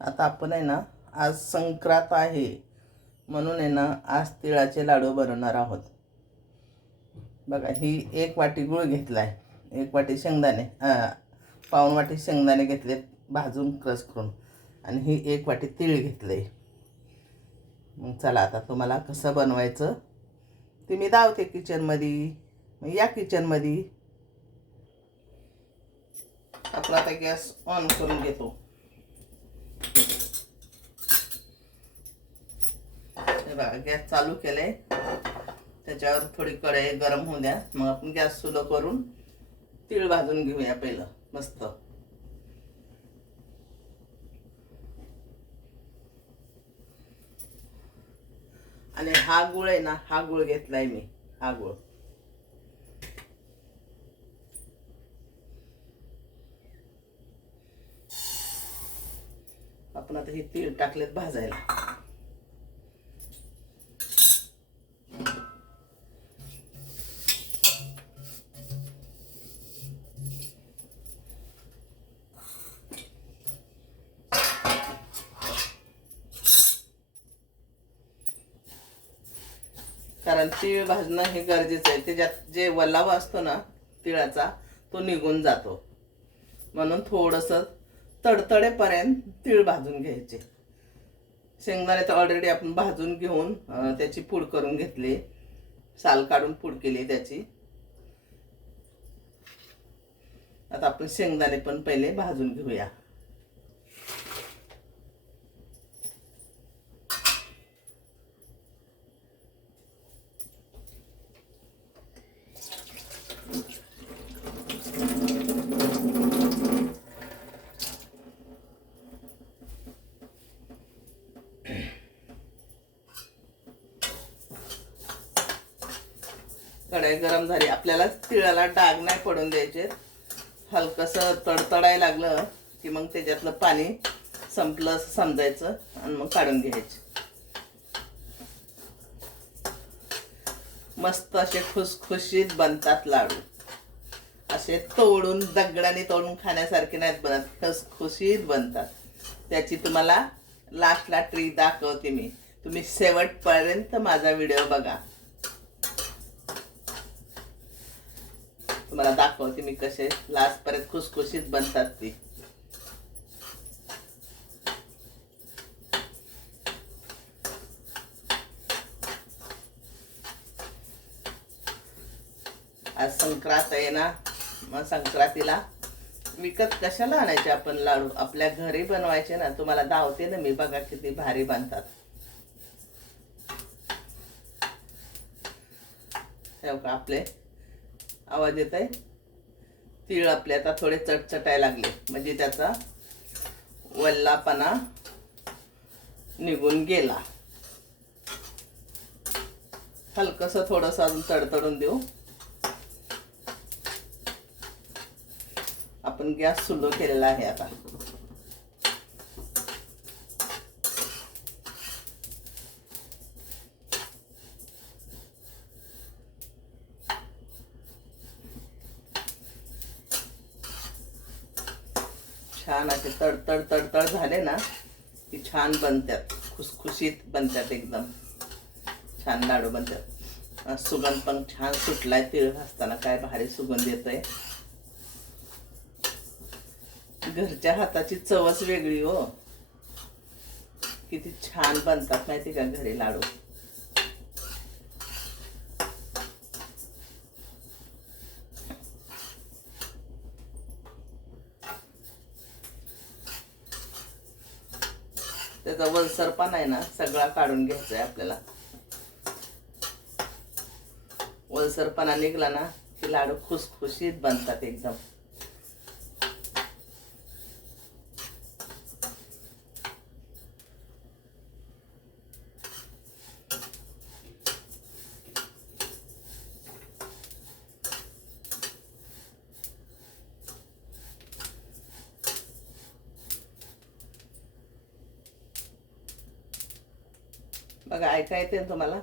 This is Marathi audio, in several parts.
आता आपण आहे ना आज संक्रांत आहे. म्हणून आहे ना आज तिळाचे लाडू बनवणार आहोत. बघा ही एक वाटी गुळ घेतला आहे एक वाटी शेंगदाणे अं, पाऊण वाटी शेंगदाणे घेतले भाजून क्रश करून. आणि ही एक वाटी तीळ घेतले मग चला आता तुम्हाला कसं बनवायचं ते मी दावते किचनमध्ये. या किचनमध्ये. आपण आता गॅस ऑन करून घेतो. हे बघा गॅस चालू केलाय. त्याच्यावर थोडी कढई गरम होऊ द्या. मग आपण गॅस सुलो करून तीळ भाजून घेऊया पहिलं मस्त. आणि हा गुळ आहे ना हा गुळ घेतलाय मी हा गुळ. आपण आता हे तीळ टाकलेत भाजायला. कारण तीळ भाजणं हे गरजेचं आहे. त्याच्यात जे वल्लावा असतो ना तिळाचा तो निघून जातो. म्हणून थोडंसं तडतडेपर्यंत तीळ भाजून घ्यायचे. शेंगदाणे तर ऑलरेडी आपण भाजून घेऊन त्याची पूड करून घेतली. साल काढून पूड केली त्याची. आता आपण शेंगदाणे पण पहिले भाजून घेऊया. कढाई गरम झाली. आपल्याला तिळाला डाग नाही पडून द्यायचे. हलकंसं तडतडाय लागलं की मग त्याच्यातलं पाणी संपलं असं समजायचं आणि मग काढून घ्यायचे. मस्त असे खुसखुशीत बनतात लाडू. असे तोडून दगडाने तोडून खाण्यासारखे नाहीत बनत. खुसखुशीत बनतात. त्याची तुम्हाला लास्टला ट्री दाखवते मी. तुम्ही शेवटपर्यंत माझा व्हिडिओ बघा. तुम्हाला दाखवते मी कसे लास्ट पर्यंत खुसखुशीत बनतात ती. आज संक्रांत आहे ना मग संक्रांतीला विकत कशाला आणायचे आपण लाडू? आपल्या घरी बनवायचे ना तुम्हाला धावते ना मी बघा किती भारी बनतात. ठेव का आपले आवाज येत आहे तीळ आपले आता थोडे चटचटाय लागले. म्हणजे त्याचा वल्लापणा निघून गेला. हलकंसं थोडंसं अजून तडतडून देऊ. आपण गॅस सुलो केलेला आहे आता. छान असे तडतड तडतड झाले ना की छान बनतात खुसखुशीत बनतात एकदम. छान लाडू बनतात सुगंध पण छान सुटलाय तिळ घासताना. काय भारी सुगंध येतोय. घरच्या हाताची चवच वेगळी हो. किती छान बनतात माहिती का घरी लाडू. त्याचा वलसरपणा आहे ना सगळा काढून घ्यायचा आहे आपल्याला वलसरपणा निघला ना की लाडू खुसखुशीत बनतात एकदम. बघा तुम्हाला.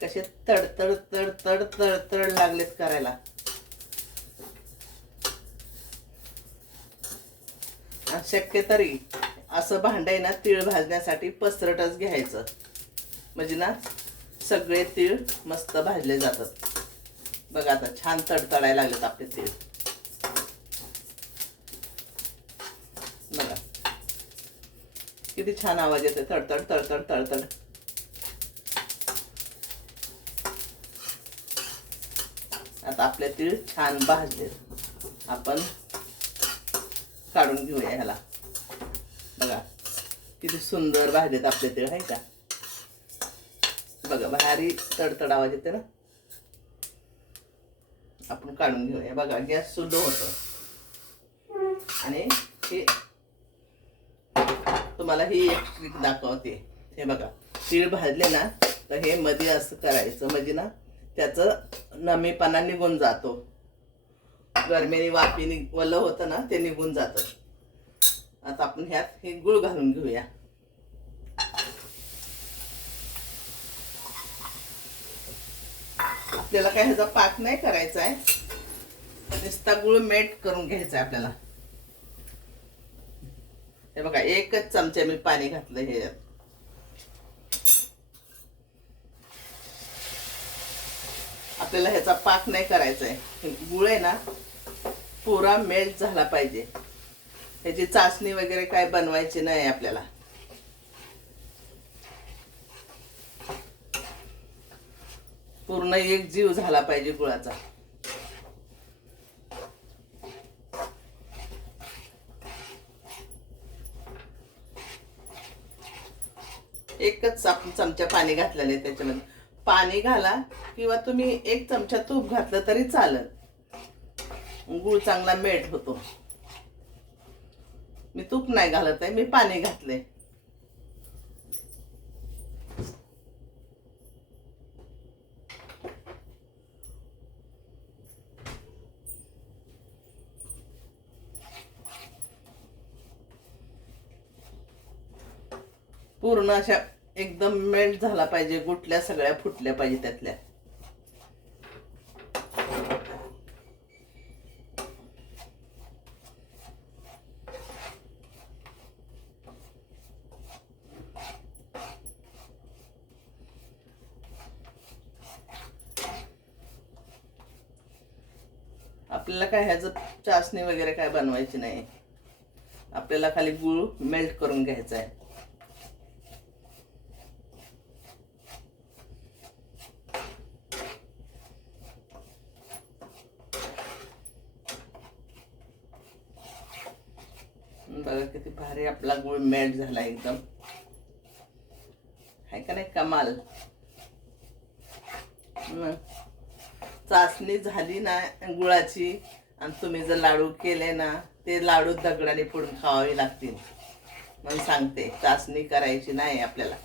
कसे तडतड तडतड तडतड लागलेत करायला. शक्य तरी असं भांड आहे ना तीळ भाजण्यासाठी पसरटच घ्यायचं. म्हणजे ना सगळे तीळ मस्त भाजले जातात. बघा आता छान तडतडायला लागलेत आपले तीळ. बघा. किती छान आवाज येतो तडतड तडतड तडतड. आता आपले तीळ छान भाजले. आपण काढून घेऊया ह्याला. बघा किती सुंदर भाजलेत आपले तीळ आहे का? बघा भारी तडतड आवाज येते ना? आपण काढून घेऊया. बघा गॅस सुद्धा होतो आणि हे तुम्हाला ही एक ट्रिक दाखवते. हे बघा तीळ भाजले ना तर हे मध्ये असं करायचं. म्हणजे ना त्याचं नमीपणा निघून जातो. गरमीने वाफीने वलं होतं ना ते निघून जातं. आता आपण ह्यात हे गुळ घालून घेऊया. आपल्याला काय ह्याचा पाक नाही करायचा आहे. नुसता गुळ मेट करून घ्यायचा आहे आपल्याला. हे बघा एकच चमचा मी पाणी घातलं हे. आपल्याला ह्याचा पाक नाही करायचा आहे गुळ आहे ना पुरा मेल्ट झाला पाहिजे. ह्याची चाचणी वगैरे काय बनवायची नाही आपल्याला. पूर्ण एक जीव झाला पाहिजे गुळाचा. एकच आपण चमचा पाणी घातलेलं आहे त्याच्यामध्ये. पाणी घाला किंवा तुम्ही एक चमचा तूप घातलं तरी चालत गुळ चांगला मेट होतो. मी तूप नाही घालत आहे मी पाणी घातले पूर्ण अशा एकदम मेल्ट झाला पाहिजे गुटल्या सगळ्या फुटल्या पाहिजे त्यातल्या आपल्याला काय ह्याचं चाचणी वगैरे काय बनवायची नाही. आपल्याला खाली गुळ मेल्ट करून घ्यायचा आहे. बघा किती भारी आपला गुळ मेल्ट झाला एकदम. आहे का नाही कमाल? चाचणी झाली ना गुळाची. आणि तुम्ही जर लाडू केले ना ते लाडू दगडाने फोडून खावावे लागतील. म्हणून सांगते चाचणी करायची नाही आपल्याला.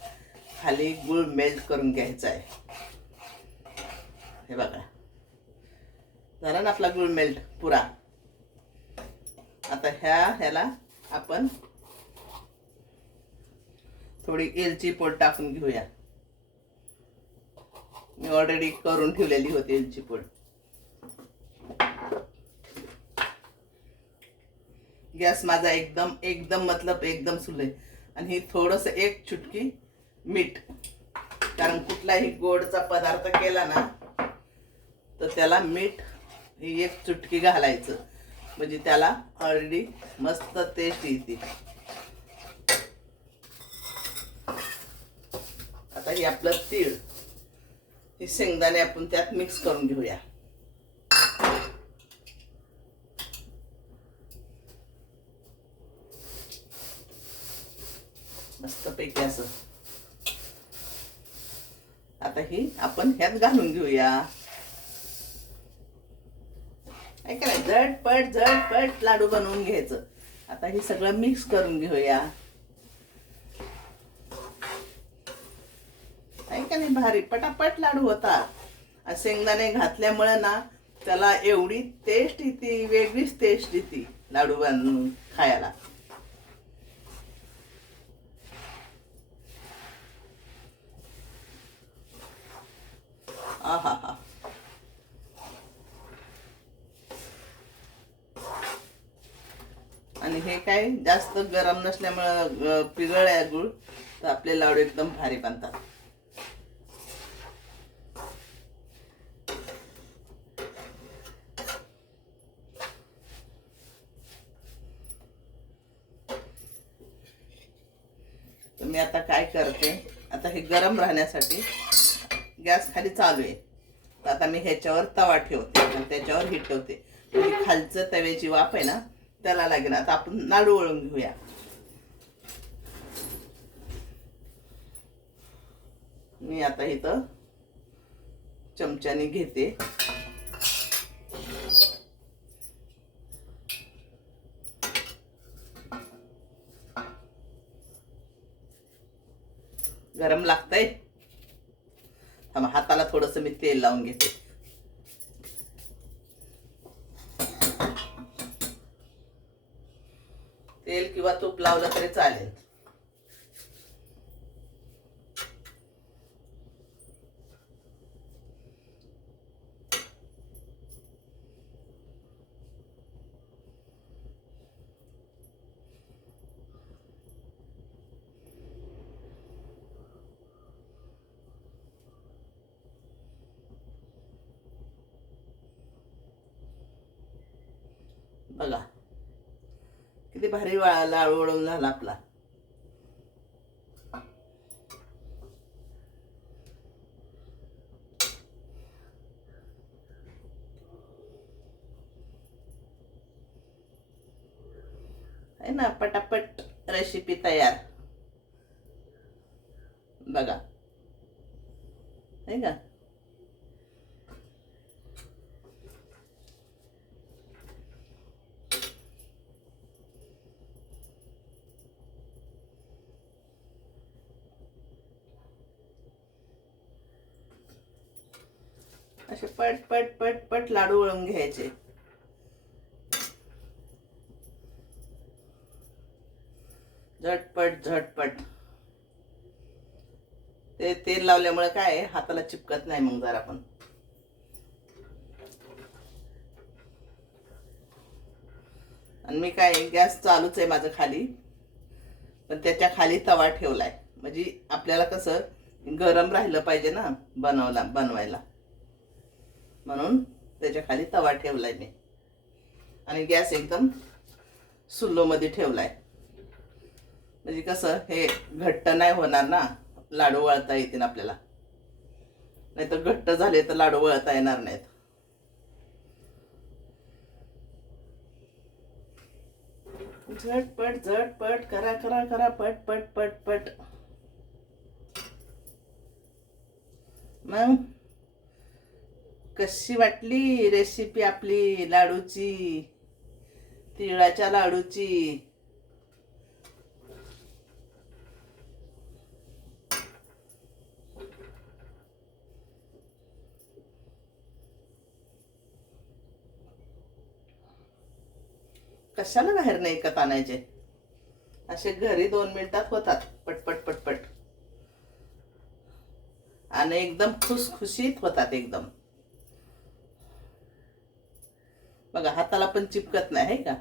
खाली गुळ मेल्ट करून घ्यायचा आहे. हे बघा. झाला ना आपला गुळ मेल्ट पुरा. आता ह्या ह्याला आपण थोडी एलची पोट टाकून घेऊया. मी ऑलरेडी करून ठेवलेली होती एलची पोट. गॅस माझा एकदम एकदम मतलब एकदम सुले आणि ही थोडस एक चुटकी मीठ. कारण कुठलाही गोडचा पदार्थ केला ना तर त्याला मीठ ही एक चुटकी घालायचं. म्हणजे त्याला ऑलरेडी मस्त टेस्ट येते. आता हे आपलं तीळ. हे शेंगदाणे आपण त्यात मिक्स करून घेऊया. मस्त पैकी असं. आता ही आपण ह्यात घालून घेऊया. ऐका ना झटपट झटपट लाडू बनवून घ्यायचं. आता हे सगळं मिक्स करून घेऊया. ऐका नाही भारी? पटापट लाडू होता. शेंगदाणे घातल्यामुळे ना त्याला एवढी टेस्ट येते वेगळीच टेस्ट येते लाडू बनवून खायला आहा हा आणि हे काय जास्त गरम नसल्यामुळं पिघळ आहे गुळ तर आपले लाडू एकदम भारी बनतात. तर मी आता काय करते आता हे गरम राहण्यासाठी गॅस खाली चालू आहे. तर आता मी ह्याच्यावर तवा ठेवते आणि त्याच्यावर ही ठेवते. खालचं तव्याची वाफ आहे ना त्याला लागेल. आता आपण लाडू वळून घेऊया. मी आता इथं चमच्याने घेते. गरम लागतंय? हाताला थोडस मी तेल लावून घेते. तेल किंवा तूप लावलं तरी चालेल बघा किती भारी झाला आपला. आहे ना पटापट रेसिपी तयार बघा आहे का असे पट पट पट पट लाडू वळून घ्यायचे. झटपट झटपट. ते तेल लावल्यामुळे काय हाताला चिपकत नाही मग जरा पण. आणि मी काय गॅस चालूच आहे माझं खाली. पण त्याच्याखाली तवा ठेवलाय. म्हणजे आपल्याला कसं गरम राहिलं पाहिजे ना बनवला बनवायला. म्हणून त्याच्याखाली तवा ठेवलाय मी. आणि गॅस एकदम सुल्लोमध्ये ठेवलाय. म्हणजे कसं हे घट्ट नाही होणार ना लाडू वळता येतील आपल्याला. नाही तर घट्ट झाले तर लाडू वळता येणार नाहीत. झटपट झटपट करा करा करा पट पट पट पट. मग कशी वाटली रेसिपी आपली लाडूची? तिळाच्या लाडूची. कशाला बाहेर नाही विकत आणायचे? असे घरी दोन मिनिटात होतात पटपट पटपट. आणि एकदम खुसखुशीत होतात एकदम. बघा हाताला पण चिपकत नाही आहे का?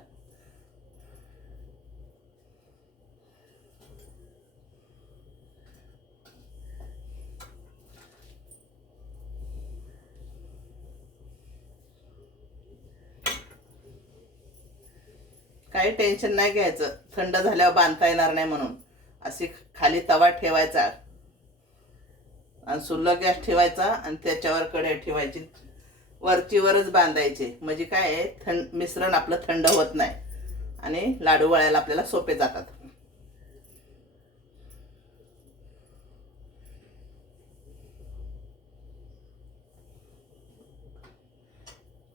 काही टेन्शन नाही घ्यायचं. थंड झाल्यावर बांधता येणार नाही म्हणून. अशी खाली तवा ठेवायचा. आणि सुल्ल गॅस ठेवायचा आणि त्याच्यावर कढई ठेवायची. वरची वरच बांधायचे. म्हणजे काय आहे थंड मिश्रण आपलं थंड होत नाही. आणि लाडू वळायला आपल्याला सोपे जातात.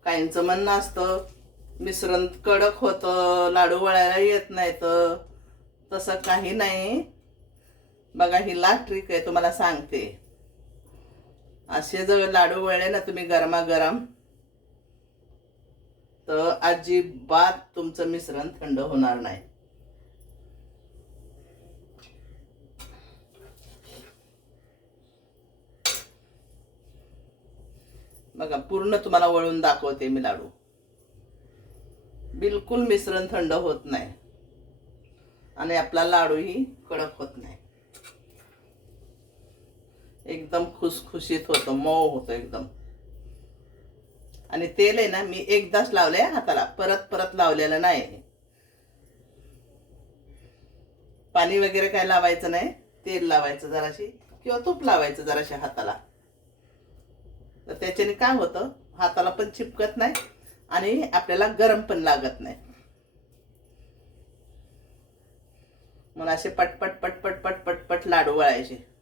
काहींचं म्हणणं असतं मिश्रण कडक होतं लाडू वळायला येत नाही तर तसं काही नाही. बघा ही लास्ट ट्रिक आहे तुम्हाला सांगते. असे जर लाडू वळले ना तुम्ही गरमागरम तर अजिबात तुमचं मिश्रण थंड होणार नाही. बघा पूर्ण तुम्हाला वळून दाखवते मी लाडू. बिलकुल मिश्रण थंड होत नाही. आणि आपला लाडूही कडक होत नाही. एकदम खुसखुशीत होतो मऊ होतो एकदम. आणि तेल आहे ना मी एकदाच लावलंय हाताला परत परत लावलेलं नाही. पाणी वगैरे काय लावायचं नाही तेल लावायचं जराशी किंवा तूप लावायचं जराशी हाताला. तर त्याच्याने काय होतं हाताला पण चिपकत नाही आणि आपल्याला गरम पण लागत नाही. मग असे पटपट पटपट पटपट पट लाडू वळायचे.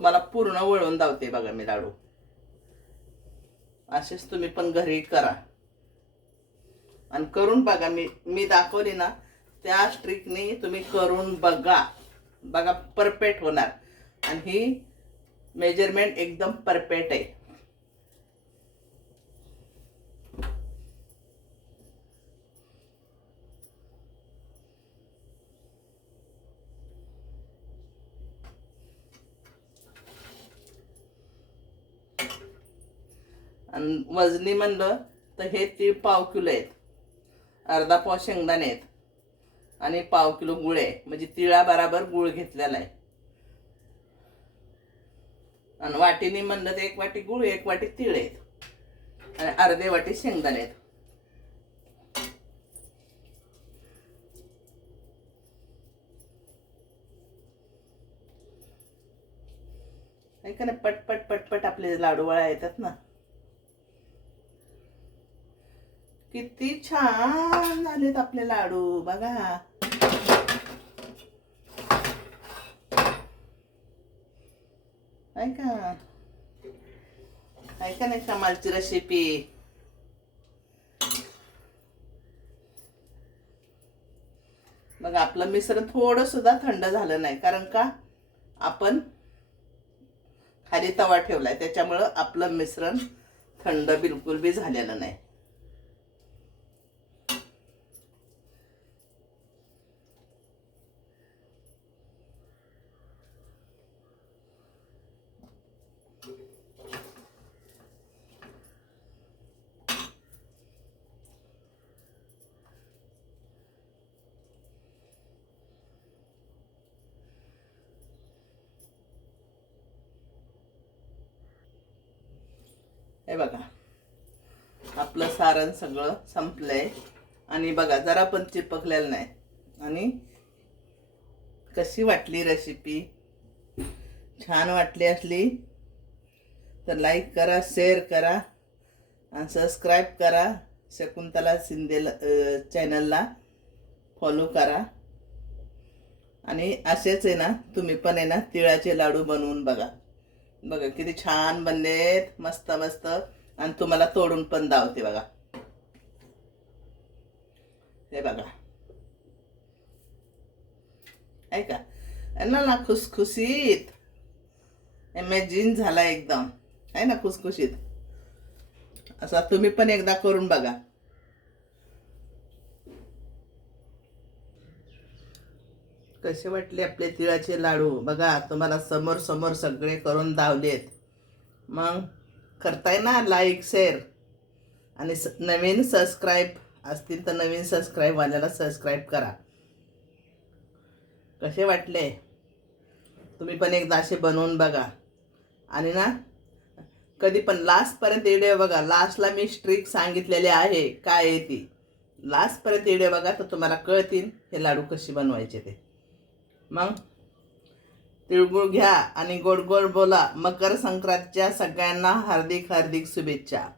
तुम्हाला पूर्ण वळवून धावते बघा मी लाडू असेच तुम्ही पण घरी करा. आणि करून बघा मी मी दाखवली ना त्या स्ट्रिकनी तुम्ही करून बघा. बघा परफेक्ट होणार. आणि ही मेजरमेंट एकदम परफेक्ट आहे. आणि वजनी म्हणलं तर हे तीळ पाव किलो आहेत. अर्धा पाव शेंगदाणे आहेत. आणि पाव किलो गुळ आहे. म्हणजे तिळाबराबर गुळ घेतलेला आहे. आणि वाटीनी म्हणलं तर एक वाटी गुळ एक वाटी तिळ आहेत. आणि अर्धे वाटी शेंगदाणे आहेत. ऐका का नाही पटपट पटपट आपले लाडू वळा येतात ना. किती छान झालेत आपले लाडू बघा. ऐका. ऐका नाही कमालची रेसिपी बघा आपलं मिश्रण थोडं सुद्धा थंड झालं नाही. कारण का? आपण खाली तवा ठेवलाय. त्याच्यामुळं आपलं मिश्रण थंड बिलकुल बी झालेलं नाही. हे बघा. आपलं सारण सगळं संपलंय. आणि बघा जरा पण चिपकलेलं नाही. आणि कशी वाटली रेसिपी छान वाटली असली. तर लाईक करा शेअर करा. आणि सबस्क्राईब करा. शकुंतला शिंदे चॅनलला फॉलो करा. आणि असेच आहे ना तुम्ही पण आहे ना तिळाचे लाडू बनवून बघा. बघा किती छान बनलेत मस्त मस्त. आणि तुम्हाला तोडून पण दावते बघा. हे बघा. ऐका. ना ना खुसखुशीत. इमॅजिन झाला एकदम. आहे ना खुसखुशीत? असा तुम्ही पण एकदा करून बघा. कसे वाटले आपले तिळाचे लाडू? बघा तुम्हाला समोर समोर सगळे करून धावलेत. मग करताय ना लाईक शेअर आणि स नवीन सबस्क्राईब असतील तर नवीन सबस्क्राईबवाल्याला सबस्क्राईब करा. कसे वाटले? तुम्ही पण एकदा असे बनवून बघा. आणि ना कधी पण लास्टपर्यंत व्हिडिओ बघा. लास्टला मी स्ट्रिक सांगितलेले आहे. काय आहे ती? लास्टपर्यंत व्हिडिओ बघा तर तुम्हाला कळतील हे लाडू कसे बनवायचे ते. मग? तिळगुळ घ्या आणि गोड गोड बोला. मकर संक्रांतीच्या सगळ्यांना हार्दिक हार्दिक शुभेच्छा.